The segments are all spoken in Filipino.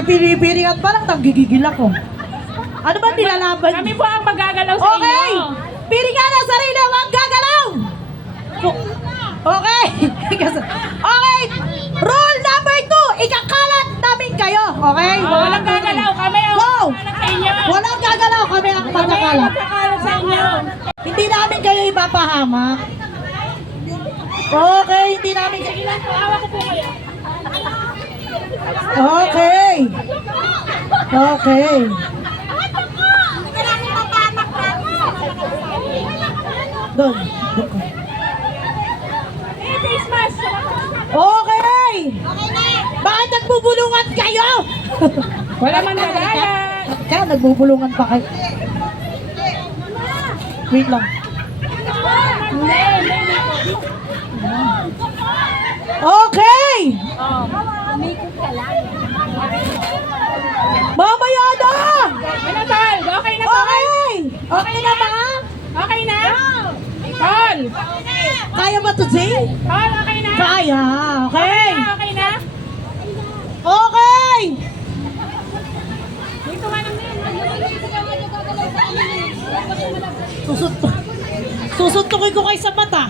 Pipili-pili at parang tanggigigil ako. Ano ba nilalaban? Kami po ang magagalaw sa Okay! inyo. Pili ka na sarili, huwag gagalaw! Okay! Okay! Rule number 2, ikakalat namin kayo. Okay? Walang gagalaw. Kami ang Go! magagalaw sa inyo. Walang gagalaw, kami ang Kami ang magkakalat. magagalaw sa inyo. Hindi namin kayo ipapahamak. Okay, hindi namin kayo. Ilan po, awa ko po kayo. Okay. Okay. Doon. Face mask. Okay. Bakit nagbubulungan kayo? Wala man nagala. Kaya nagbubulungan pa kayo. Wait lang. Okay. Mamaya na. Ano, Tol? Okay na, Tol? Okay. Okay na ba? Okay na? Tol? Kaya ba to, Jay? Tol, okay na? Kaya. Okay. Okay na? Okay. Dito nga naman. Susuntukin ko kayo sa mata.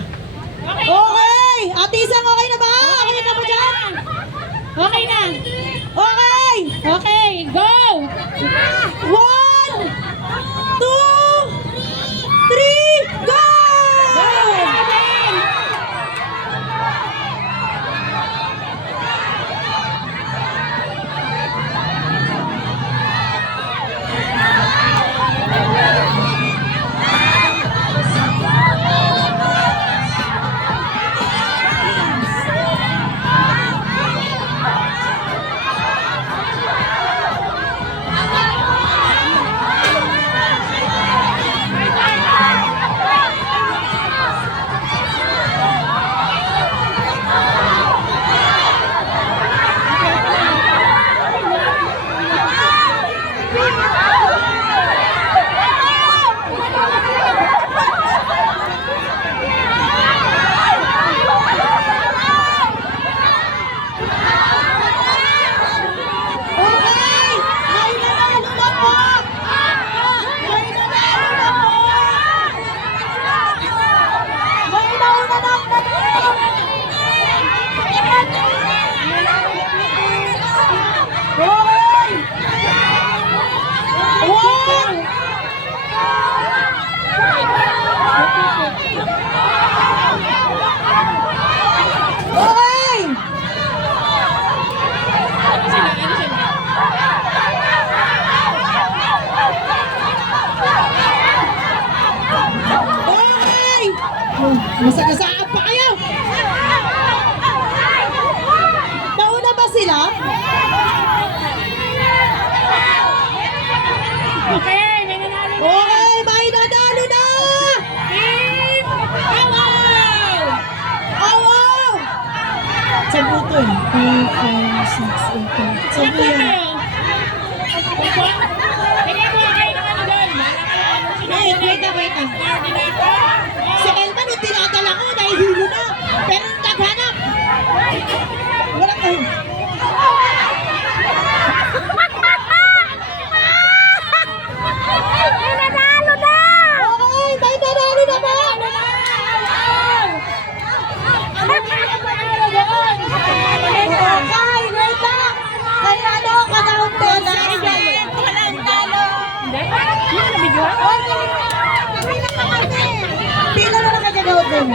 Okay. Okay. Ate Isang, okay na ba? Okay na ba dyan? Okay na. Okay. Okay, go! 1, 2, 3, go! Okay! May nanalo na po! May nanalo na po! May nauna na ang nanalo! Okay! One! Okay! Okay! Masagasaan pa kayo! Nauna ba sila? Okay, may nanalo na. Okay, may nanalo na! Team Awal! Oh, wow! Saan po ito eh? 2, 4, 6, 8, 9. Saan po yan? Sige po, kayo naman doon. Wait. Si Elman yung tinadala ko, nahihilo na. Pero yung naghanap. Walang kayo. May nanalo na! Okay, may nanalo na ba? Okay, wait lang. Kaya ano, kanaon ko na. Walang talo! Pila na nakagagawad din.